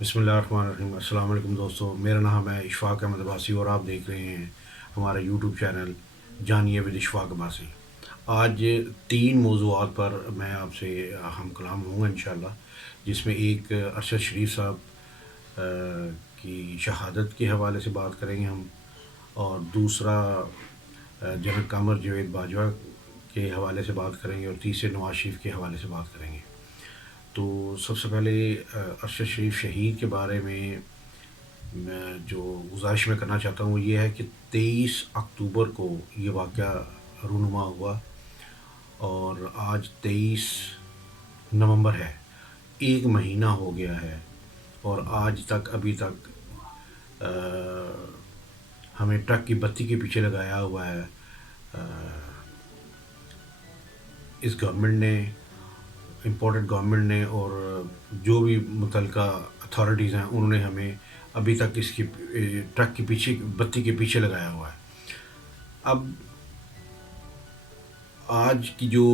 بسم اللہ الرحمن الرحیم۔ السلام علیکم دوستو، میرا نام ہے اشفاق احمد عباسی اور آپ دیکھ رہے ہیں ہمارا یوٹیوب چینل جانیے ود اشفاق عباسی۔ آج 3 موضوعات پر میں آپ سے ہم کلام ہوں گا انشاءاللہ، جس میں ایک ارشد شریف صاحب کی شہادت کے حوالے سے بات کریں گے ہم، اور دوسرا جنرل قمر جاوید باجوہ کے حوالے سے بات کریں گے، اور تیسرے نواز شریف کے حوالے سے بات کریں گے۔ تو سب سے پہلے ارشد شریف شہید کے بارے میں جو گزارش میں کرنا چاہتا ہوں وہ یہ ہے کہ 23 اکتوبر کو یہ واقعہ رونما ہوا، اور آج 23 نومبر ہے، 1 مہینہ ہو گیا ہے، اور آج تک ابھی تک ہمیں ٹرک کی بتی کے پیچھے لگایا ہوا ہے اس گورنمنٹ نے، امپورٹنٹ گورنمنٹ نے، اور جو بھی متعلقہ اتھارٹیز ہیں انہوں نے ہمیں ابھی تک اس کی ٹرک کے پیچھے بتی کے پیچھے لگایا ہوا ہے۔ اب آج کی جو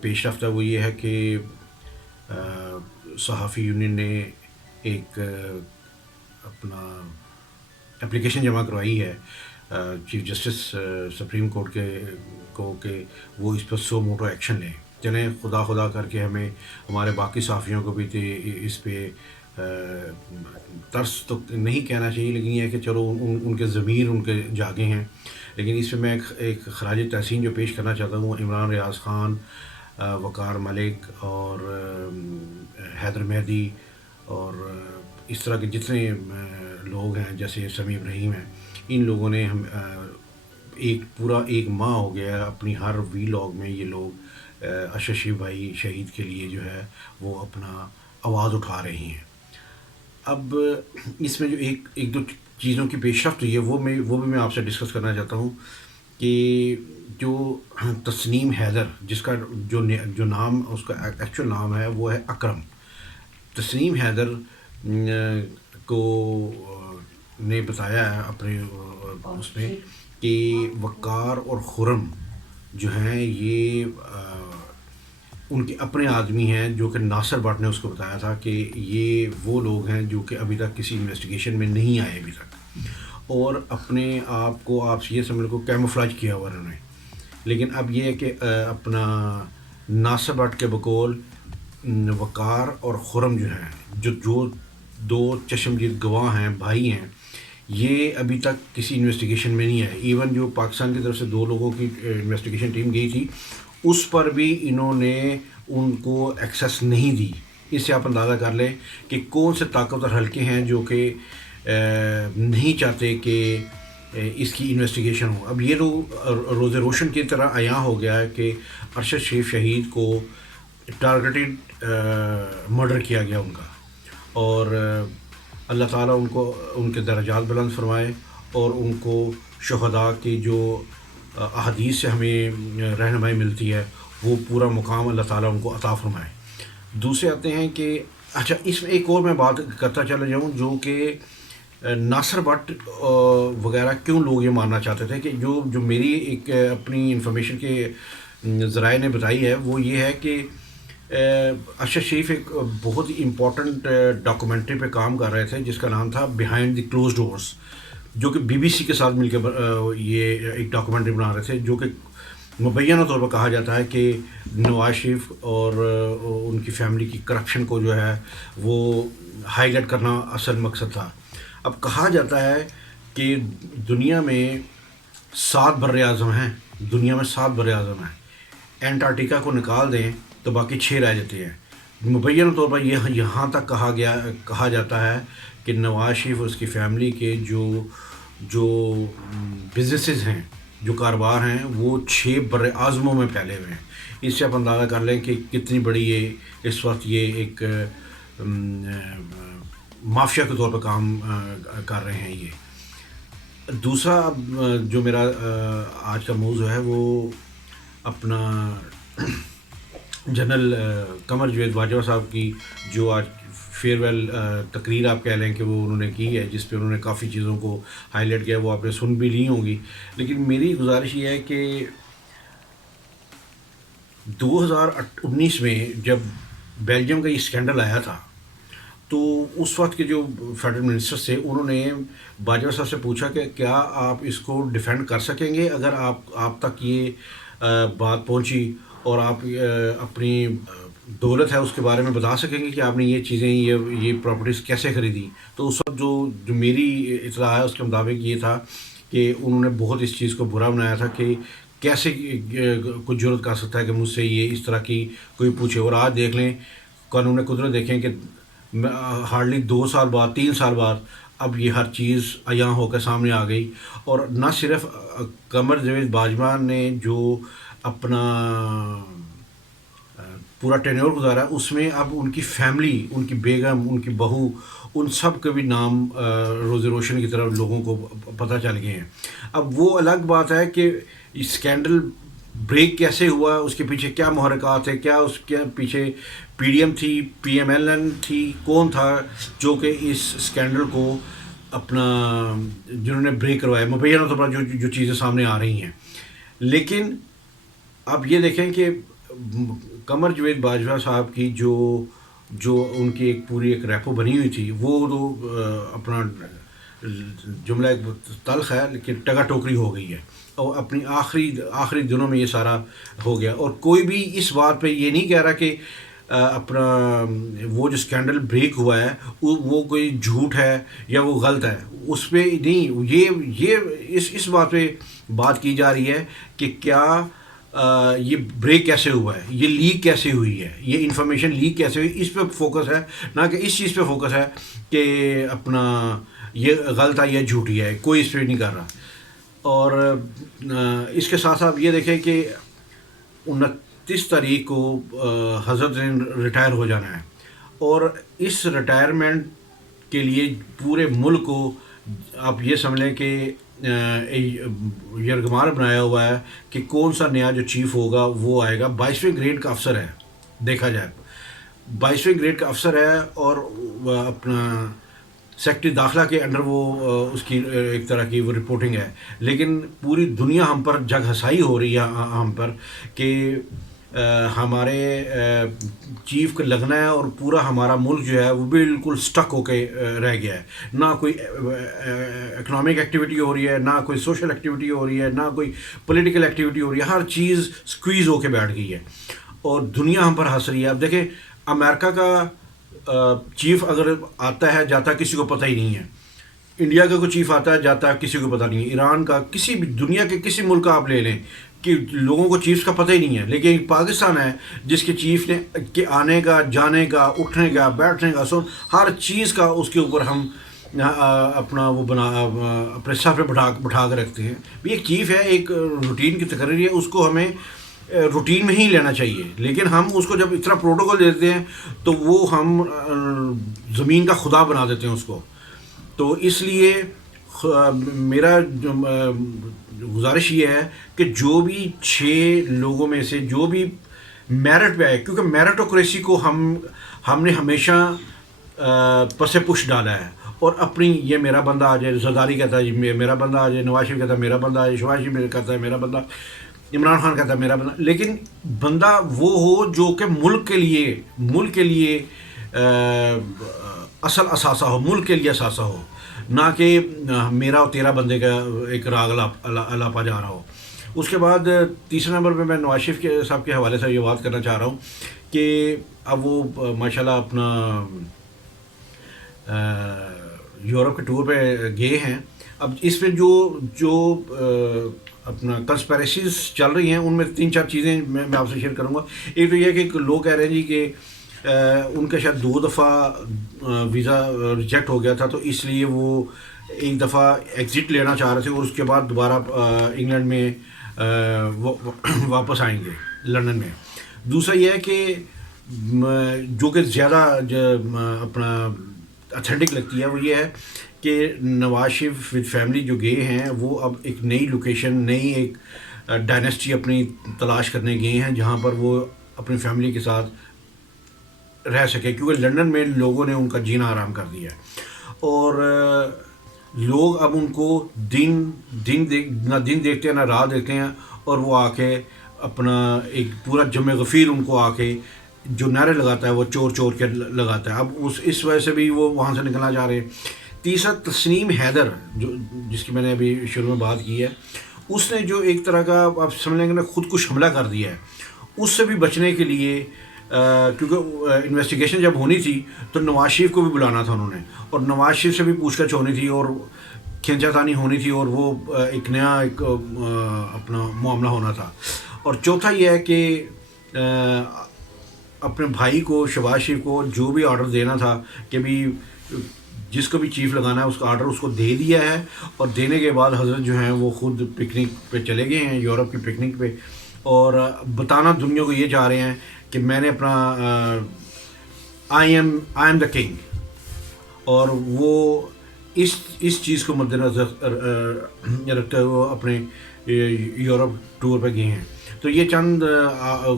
پیش رفت ہے وہ یہ ہے کہ صحافی یونین نے ایک اپنا اپلیکیشن جمع کروائی ہے چیف جسٹس سپریم کورٹ کے کو کہ وہ اس پر سو موٹو ایکشن لیں۔ چلیں خدا کر کے ہمیں ہمارے باقی صحافیوں کو بھی اس پہ ترس تو نہیں کہنا چاہیے، لیکن یہ ہے کہ چلو ان کے ضمیر ان کے جاگے ہیں۔ لیکن اس پہ میں ایک خراج تحسین جو پیش کرنا چاہتا ہوں، عمران ریاض خان، وقار ملک اور حیدر مہدی، اور اس طرح کے جتنے لوگ ہیں جیسے سمیع ابراہیم ہیں، ان لوگوں نے ہم پورا 1 ماہ ہو گیا ہے اپنی ہر ویلاگ میں یہ لوگ ارشد شریف بھائی شہید کے لیے جو ہے وہ اپنا آواز اٹھا رہے ہیں۔ اب اس میں جو ایک دو چیزوں کی پیش رفت ہوئی ہے وہ بھی میں آپ سے ڈسکس کرنا چاہتا ہوں کہ جو تسنیم حیدر، جس کا جو نام اس کا ایکچوئل نام ہے وہ ہے اکرم، تسنیم حیدر کو نے بتایا ہے اپنے اس میں کہ وقار اور خرم جو ہیں یہ ان کے اپنے آدمی ہیں، جو کہ ناصر بٹ نے اس کو بتایا تھا کہ یہ وہ لوگ ہیں جو کہ ابھی تک کسی انویسٹیگیشن میں نہیں آئے ابھی تک، اور اپنے آپ کو آپ یہ سمجھ کو کیموفلاج کیا ہوا انہوں نے۔ لیکن اب یہ ہے کہ اپنا ناصر بٹ کے بقول وقار اور خرم جو ہیں، جو 2 چشمدید گواہ ہیں، بھائی ہیں، یہ ابھی تک کسی انویسٹیگیشن میں نہیں آئے۔ ایون جو پاکستان کی طرف سے 2 لوگوں کی انویسٹیگیشن ٹیم گئی تھی، اس پر بھی انہوں نے ان کو ایکسیس نہیں دی۔ اس سے آپ اندازہ کر لیں کہ کون سے طاقتور حلقے ہیں جو کہ نہیں چاہتے کہ اس کی انویسٹیگیشن ہو۔ اب یہ روز روشن کی طرح عیاں ہو گیا ہے کہ ارشد شریف شہید کو ٹارگیٹڈ مرڈر کیا گیا ان کا، اور اللہ تعالیٰ ان کے درجات بلند فرمائے، اور ان کو شہداء کی جو احادیث سے ہمیں رہنمائی ملتی ہے وہ پورا مقام اللہ تعالیٰ ان کو عطا فرمائے۔ دوسرے آتے ہیں کہ اچھا، اس میں ایک اور میں بات کرتا چلا جاؤں، جو کہ ناصر بٹ وغیرہ کیوں لوگ یہ ماننا چاہتے تھے، کہ جو میری ایک اپنی انفارمیشن کے ذرائع نے بتائی ہے وہ یہ ہے کہ ارشد شریف ایک بہت ہی امپورٹنٹ ڈاکومنٹری پہ کام کر رہے تھے جس کا نام تھا بیہائنڈ دی کلوز ڈورس، جو کہ BBC کے ساتھ مل کے یہ ایک ڈاکومنٹری بنا رہے تھے، جو کہ مبینہ طور پر کہا جاتا ہے کہ نواز شریف اور ان کی فیملی کی کرپشن کو جو ہے وہ ہائی لائٹ کرنا اصل مقصد تھا۔ اب کہا جاتا ہے کہ دنیا میں 7 بر اعظم ہیں، انٹارکٹیکا کو نکال دیں تو باقی 6 رہ جاتے ہیں۔ مبینہ طور پر یہاں تک کہا جاتا ہے کہ نواز شریف اور اس کی فیملی کے جو بزنسز ہیں، جو کاروبار ہیں، وہ 6 بر اعظموں میں پھیلے ہوئے ہیں۔ اس سے آپ اندازہ کر لیں کہ کتنی بڑی اس وقت یہ ایک مافیا کے طور پر کام کر رہے ہیں یہ۔ دوسرا جو میرا آج کا موضوع ہے وہ اپنا جنرل قمر جاوید باجوہ صاحب کی جو آج فیئر ویل تقریر آپ کہہ لیں کہ وہ انہوں نے کی ہے، جس پہ انہوں نے کافی چیزوں کو ہائی لائٹ کیا، وہ آپ نے سن بھی لی ہوں گی۔ لیکن میری گزارش یہ ہے کہ 2019 میں جب بیلجیم کا یہ اسکینڈل آیا تھا، تو اس وقت کے جو فیڈرل منسٹر تھے انہوں نے باجوہ صاحب سے پوچھا کہ کیا آپ اس کو ڈیفینڈ کر سکیں گے اگر آپ تک یہ بات پہنچی اور آپ اپنی دولت ہے اس کے بارے میں بتا سکیں گے کہ آپ نے یہ چیزیں یہ پراپرٹیز کیسے خریدی. تو اس وقت جو میری اطلاع ہے اس کے مطابق یہ تھا کہ انہوں نے بہت اس چیز کو برا بنایا تھا کہ کیسے کچھ جرت کر سکتا ہے کہ مجھ سے یہ اس طرح کی کوئی پوچھے. اور آج دیکھ لیں قانون قدرت دیکھیں کہ ہارڈلی 2 سال بعد 3 سال بعد اب یہ ہر چیز عیاں ہو کے سامنے آ گئی. اور نہ صرف قمر جاوید باجوہ نے جو اپنا پورا ٹینیور گزارا اس میں اب ان کی فیملی، ان کی بیگم، ان کی بہو، ان سب کے بھی نام روز روشن کی طرف لوگوں کو پتہ چل گئے ہیں. اب وہ الگ بات ہے کہ اسکینڈل بریک کیسے ہوا، اس کے پیچھے کیا محرکات تھے، کیا اس کے پیچھے پی ڈی ایم تھی، پی ایم ایل این تھی، کون تھا جو کہ اس اسکینڈل کو اپنا جنہوں نے بریک کروایا. مبینہ طور پر جو چیزیں سامنے آ رہی ہیں. لیکن اب یہ دیکھیں کہ قمر جاوید باجوہ صاحب کی جو ان کی ایک پوری ایک ریپو بنی ہوئی تھی وہ تو اپنا جملہ ایک تلخ ہے لیکن ٹگا ٹوکری ہو گئی ہے. اور اپنی آخری دنوں میں یہ سارا ہو گیا. اور کوئی بھی اس بات پہ یہ نہیں کہہ رہا کہ اپنا وہ جو اسکینڈل بریک ہوا ہے وہ کوئی جھوٹ ہے یا وہ غلط ہے. اس پہ نہیں، یہ اس بات پہ بات کی جا رہی ہے کہ کیا یہ بریک کیسے ہوا ہے، یہ لیک کیسے ہوئی ہے، یہ انفارمیشن لیک کیسے ہوئی. اس پہ فوکس ہے، نہ کہ اس چیز پہ فوکس ہے کہ اپنا یہ غلط ہے یا جھوٹی ہے. کوئی اس پہ نہیں کر رہا. اور اس کے ساتھ ساتھ یہ دیکھیں کہ 29 تاریخ کو حضرت نے ریٹائر ہو جانا ہے. اور اس ریٹائرمنٹ کے لیے پورے ملک کو آپ یہ سمجھ لیں کہ یرغمال بنایا ہوا ہے کہ کون سا نیا جو چیف ہوگا وہ آئے گا. 22ویں گریڈ کا افسر ہے، دیکھا جائے 22ویں گریڈ کا افسر ہے. اور اپنا سیکٹری داخلہ کے انڈر وہ اس کی ایک طرح کی وہ رپورٹنگ ہے. لیکن پوری دنیا ہم پر جگ ہنسائی ہو رہی ہے ہم پر کہ ہمارے چیف کا لگنا ہے اور پورا ہمارا ملک جو ہے وہ بالکل سٹک ہو کے رہ گیا ہے. نہ کوئی اکنامک ایکٹیویٹی ہو رہی ہے، نہ کوئی سوشل ایکٹیویٹی ہو رہی ہے، نہ کوئی پولیٹیکل ایکٹیویٹی ہو رہی ہے. ہر چیز سکویز ہو کے بیٹھ گئی ہے اور دنیا ہم پر ہنس رہی ہے. اب دیکھیں امریکہ کا چیف اگر آتا ہے جاتا ہے کسی کو پتہ ہی نہیں ہے. انڈیا کا کوئی چیف آتا ہے جاتا ہے کسی کو پتہ نہیں ہے. ایران کا، کسی بھی دنیا کے کسی ملک کا آپ لے لیں کہ لوگوں کو چیفس کا پتہ ہی نہیں ہے. لیکن پاکستان ہے جس کے چیف نے کہ آنے کا، جانے کا، اٹھنے کا، بیٹھنے کا، ہر چیز کا اس کے اوپر ہم اپنا وہ اپنے سر پہ بٹھا کے رکھتے ہیں. ایک چیف ہے، ایک روٹین کی تقرری ہے، اس کو ہمیں روٹین میں ہی لینا چاہیے. لیکن ہم اس کو جب اتنا پروٹوکول دیتے ہیں تو وہ ہم زمین کا خدا بنا دیتے ہیں اس کو. تو اس لیے میرا گزارش یہ ہے کہ جو بھی 6 لوگوں میں سے جو بھی میرٹ پہ آئے، کیونکہ میرٹوکریسی کو ہم نے ہمیشہ پس پش ڈالا ہے. اور اپنی یہ میرا بندہ آ جائے، زرداری کہتا ہے میرا بندہ آ جائے، نواز شریف کہتا ہے میرا بندہ آ جائے، شہباز شریف کہتا ہے میرا بندہ، عمران خان کہتا ہے میرا بندہ. لیکن بندہ وہ ہو جو کہ ملک کے لیے اصل اثاثہ ہو، ملک کے لیے اثاثہ ہو، نہ کہ میرا اور تیرا بندے کا ایک راگ الاپا جا رہا ہو. اس کے بعد تیسرے نمبر پہ میں نواز شریف صاحب کے حوالے سے یہ بات کرنا چاہ رہا ہوں کہ اب وہ ماشاءاللہ اپنا یورپ کے ٹور پہ گئے ہیں. اب اس میں جو اپنا کنسپیریسیز چل رہی ہیں ان میں 3-4 چیزیں میں آپ سے شیئر کروں گا. ایک تو یہ کہ لوگ کہہ رہے ہیں جی کہ ان کا شاید 2 دفعہ ویزا ریجیکٹ ہو گیا تھا تو اس لیے وہ ایک دفعہ ایگزٹ لینا چاہ رہے تھے اور اس کے بعد دوبارہ انگلینڈ میں واپس آئیں گے لندن میں. دوسرا یہ ہے کہ جو کہ زیادہ اپنا اتھینٹک لگتی ہے وہ یہ ہے کہ نواز شریف ود فیملی جو گئے ہیں وہ اب ایک نئی لوکیشن، نئی ایک ڈائنیسٹی اپنی تلاش کرنے گئے ہیں جہاں پر وہ اپنی فیملی کے ساتھ رہ سکے، کیونکہ لندن میں لوگوں نے ان کا جینا آرام کر دیا ہے. اور لوگ اب ان کو نہ دن دیکھتے ہیں نہ رات دیکھتے ہیں. اور وہ آ کے اپنا ایک پورا جم غفیر ان کو آ کے جو نعرے لگاتا ہے وہ چور چور کے لگاتا ہے. اب اس وجہ سے بھی وہ وہاں سے نکلنا چاہ رہے ہیں. تیسرا تسنیم حیدر جو جس کی میں نے ابھی شروع میں بات کی ہے, اس نے جو ایک طرح کا آپ سمجھ لیں گے نا خود کش حملہ کر دیا ہے. اس سے بھی بچنے کے لیے کیونکہ انویسٹیگیشن جب ہونی تھی تو نواز شریف کو بھی بلانا تھا انہوں نے, اور نواز شریف سے بھی پوچھ گچھ ہونی تھی اور کھینچا تانی ہونی تھی, اور وہ ایک نیا ایک اپنا معاملہ ہونا تھا. اور چوتھا یہ ہے کہ اپنے بھائی کو شہباز شریف کو جو بھی آرڈر دینا تھا کہ بھی جس کو بھی چیف لگانا ہے اس کا آرڈر اس کو دے دیا ہے, اور دینے کے بعد حضرت جو ہیں وہ خود پکنک پہ چلے گئے ہیں, یورپ کی پکنک پہ, اور بتانا دنیا کو یہ چاہ رہے ہیں کہ میں نے اپنا آئی ایم دا کنگ. اور وہ اس چیز کو مد نظر رکھتے ہوئے اپنے یورپ ٹور پہ گئے ہیں. تو یہ چند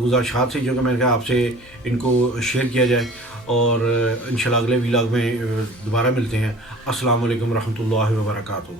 گزارشات تھیں جو کہ میں نے کہا آپ سے ان کو شیئر کیا جائے, اور انشاءاللہ اگلے ویلاگ میں دوبارہ ملتے ہیں. السلام علیکم ورحمۃ اللہ وبرکاتہ.